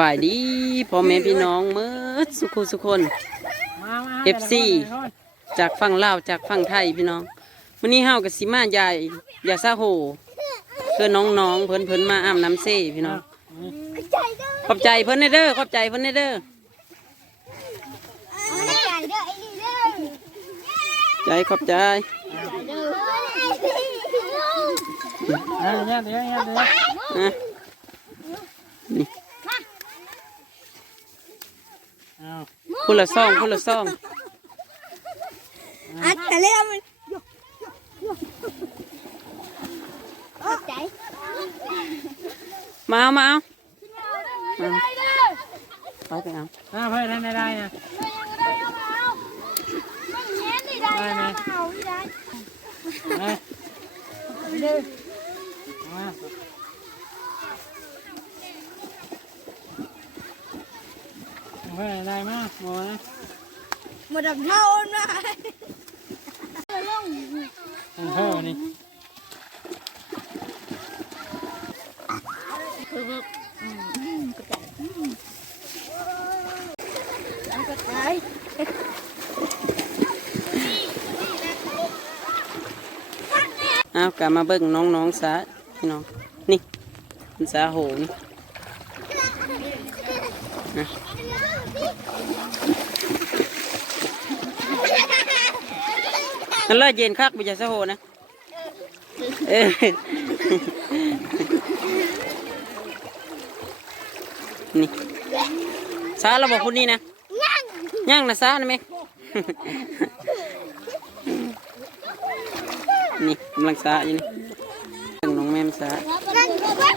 บายดีพ่อแม่พี่น้องเมื่อสุขุสุคนมามา FC จากฝั่งลาวจากฝั่งไทยพี่น้องวันนี้เฮากับสิมาใหญ่ยาซาโห เพื่อน้องๆเพิ่นเพิ่นมาอาบน้ำเซ่พี่น้องขอบใจเพิ่นเด้อขอบใจเพิ่นเด้อใจเด้อไอ้นี่เด้อใจขอบใจเออเนี่ยเดี๋ยวเนี่ยเดี๋ยว นะนี่ เอา คนละซองคนละซองอัดแต่เรื่องมันใจมาเอามาเอามาเอาไปเอาเอาเพื่อนได้ได้นะได้ไหมได้มา เพื่อนได้มาโมนะหมดดับเท่านะเพื่อนนี่ใจเอากลับมาเบิ่งน้องๆซะพี่น้องนี่มันสาโหนี่ นั่นเลยเย็นคักไปจากสาโหนะเออนี่ซาเราบอกคุณนี่นะย่างนะซานะไหมนี่กำลังสาอยู่นี่เบิ่งน้องแม่มสา นั่นก็ว่า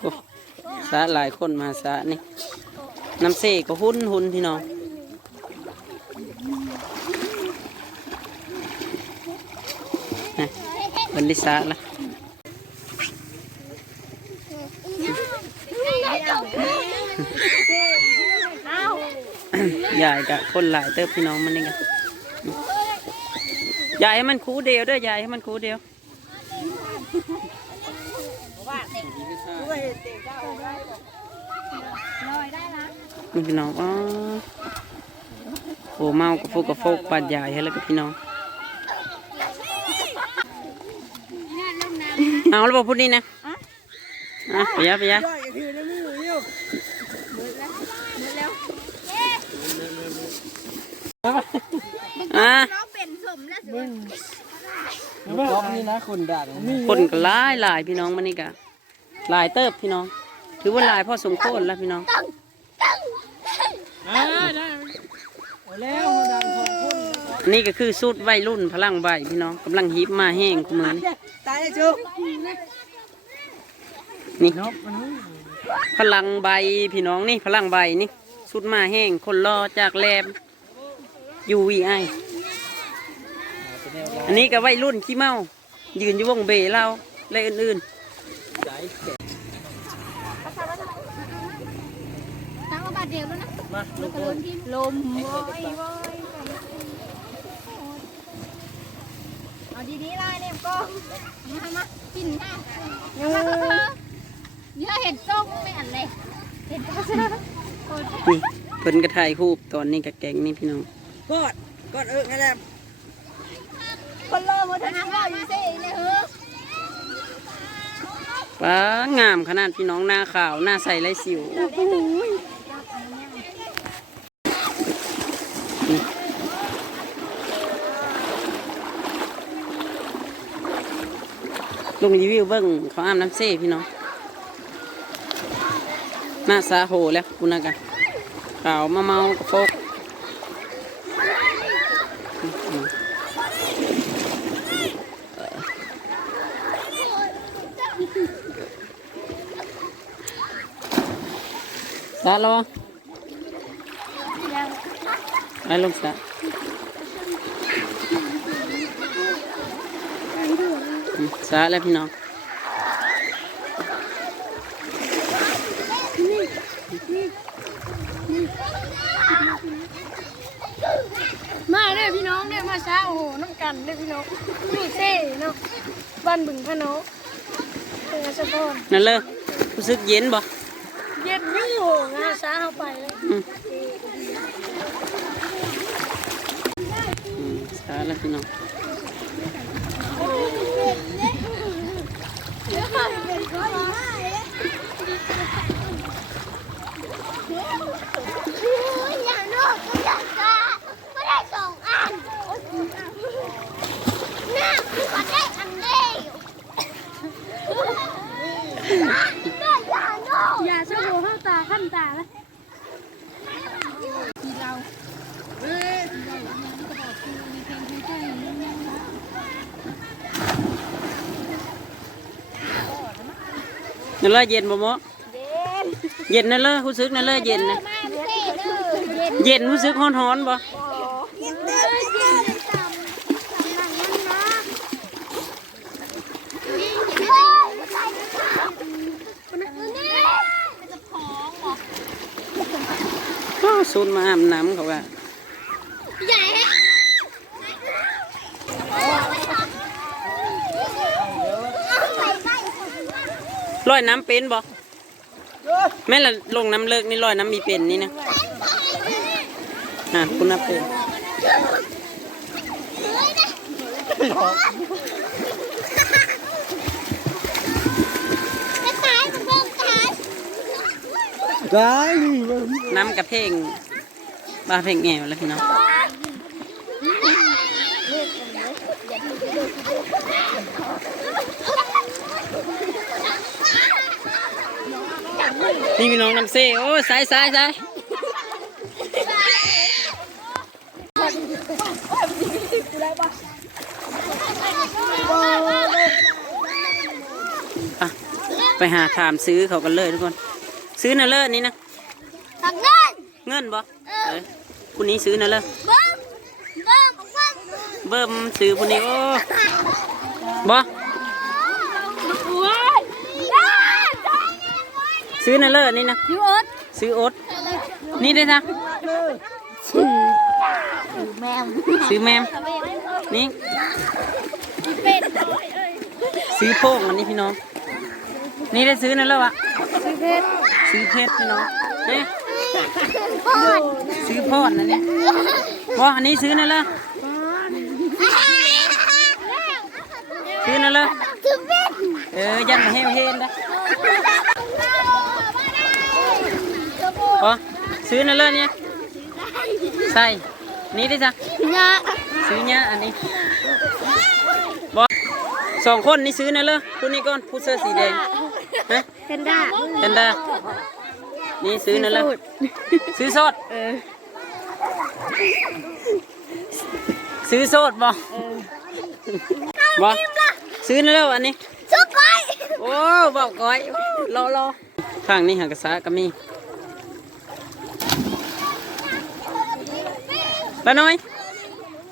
โอ้ สาหลายคนมาสานี่น้ำเสก็หุ่นหุ่นพี่น้องนะเพิ่นได้สาละยายกะคนหลายเติบพี่น้องมันนี่กะยายให้มันคูเดียวด้อยายให้มันคูเดียว นี่พี่น้องอ๋อโอ้เมากับฟูกกับโฟกปัดใหญ่ให้แล้วกับพี่น้องเอาแล้วบอกพูดนี่นะอะไปยะไปยะอะน้องเป็นก๊อฟนี่นะคนก็หลายหลายพี่น้องมันนี่กะห ลายเติบพี่น้อง ถือว่าหลายพอสมควรแล้วพี่น้องอ่าได้แล้วดังสองคนอันนี่ก็คือสูตรวัยรุ่นพลังใบพี่น้องกำลังฮิปมาแห้งกูมือนี่ตายเลยจูนี่นกมันพลังใบพี่น้องนี่พลังใบนี่สุดมาแห้งคนรอจากแลมยูวีไออันนี้ก็วัยรุ่นขี้เมา ยืนอยู่วงเบเราและอื่น ตั้งมาบาทเดียวแล้วนะมาลูกคนลมวอยวอยเอาดีๆไล่เนี่ยก็มามากินนะเดี๋ยวมาเถอะเยอะเห็ดส้มไม่อันเลยเห็ดก็เชื่อๆนี่เพิ่นกระถ่ายรูปตอนนี้กับแกงนี่พี่น้องกอดกอดเอิกนั่นแหละคนโลมาทำว่าอยู่สิเนี่ยเฮ้อ ป้างามขนาดพี่น้องหน้าขาว หน้าใสไรสิวนี่ลงรีวิวเบิ้งเขาอาบน้ำเซ่พี่น้อง หน้าสาโหแล้วคุณนะกันขาวมาเมากระโฟก สาแล้ววะไปลงสาอืมสาแล้วพี่น้องด้อพี่น้องเด้อมาช้าโอ้โหน้ำกันเด้อพี่น้องนี่เซ่เนาะบ้านบึงพะโนเป็นไงสะพอนนั่นเลยรู้สึกเย็นบ่เย็นยิ่ งโหงาช้าเข้าไปเลยอืมอืมสาแล้วพี่น้อง อย่าโน่อย่าช้าไม่ได้สองอันน่าคือก็ได้อันเดียวอย่าโน่อย่าช้าโหเข้าตาขั้นตาเลยเรา นั่นเลยเย็นบ่หมอเย็นนั่นเลยรู้สึกนั่นเลยเย็นนะเซ่เด้อเย็นเย็นรู้สึกร้อนๆบ่เย็นเด้อเย็นต่ำต่ำนั่งนั่นนะนี่เฮ้ยใส่กระเป๋านี่มันจะพองเหรออ้าวสูนมาอาบน้ำเขาว่า ใหญ่ฮะ ลอยน้ำเป็นบ่แม่นละลงน้ำเลิกนี่ลอยน้ำมีเป็นนี่นะอะคุณนับเป็นกระต่ายมันเบิ่งกระต่ายได้น้ำกับเพลงบาเพลงแงวแล้วพี่น้อง นี่พี่น้องน้ำเซ่โอ้สายสายสายอะไปหาถามซื้อเขากันเลยทุกคน ซื้อน่ะเลิศนี่นะทางนั้นเงินบ่เออคุณนี้ซื้อน่ะเลิศเบิ่งเบิ่งเบิ่งเบิ่มซื้อคุณนี้โอ้บ่โอ้ย ซื้อน่ะเลิศนี่นะยูเอิร์ดซื้อโอ๊ตนี่ได้จ้ะแมวซื้อแมมนี่เป็ดซื้อโพกอันนี้พี่น้อง นี่ได้ซื้อนั่นแล้ววะเป็ดซื้อเพชรพี่น้องนี่ซื้อพอดนั่นนี่ว่าอันนี้ซื้อนั่นเลยซื้อนั่นเลยคือเป็ดเออยันเฮวเฮนนะ พอซื้อนั่นเลยเนี่ยใส่นี่ได้จ้ะงาซื้อเนี่ยอันนี้บอสองคนนี่ซื้อนั่นเลยผู้นี้ก่อนผู้เสื้อสีแดงฮะเพนด้าเดนดานี่ซื้อนั่นเลยซื้อสดซื้อสดบอบอซื้อนั่นแล้วอันนี้ชุบไปโอ้บอกก้อยรอรอทางนี้หากระซาก็มี ป้าน้อย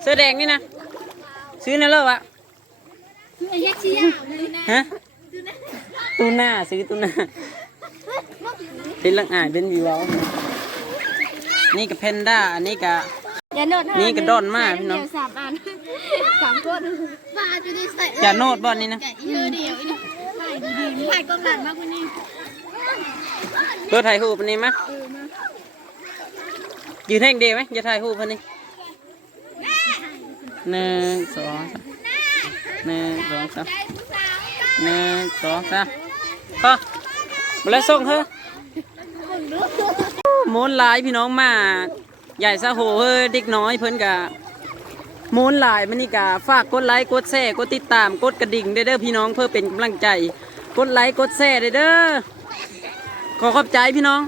เสื้อแดงนี่นะ ซื้อนั่นแล้ววะเฮ็ดชี้ยาวเลยนะฮะตูน่าซื้อตูน่าเป็นลังอ่านเป็นวีวอลนี่กับเพนด้า อันนี้กับอย่าโนดนี่กระดอนมากพี่น้องสามอันสามก้นบาจะได้ใส่อย่าโนดบอลนี่นะเยอะเดียวถ่ายดีๆถ่ายกล้องหลังมากกว่านี้เพื่อถ่ายรูปอันนี้มะยืนแท่งเดียวไหมอย่าถ่ายรูปอันนี้ หนึ่งสองหนึ่งสองสามหนึ่งสองสามพอมาแล้วส่งเถอะโมนหลายพี่น้องมากใหญ่ซะโหเฮ้ยเด็กน้อยเพิ่นกะโมนหลายมันนี่กะฝากกดไลค์กดแชร์กดติดตามกดกระดิ่งเด้อเด้อพี่น้องเพื่อเป็นกำลังใจ กดไลค์กดแชร์เด้อเด้อขอขอบใจพี่น้อง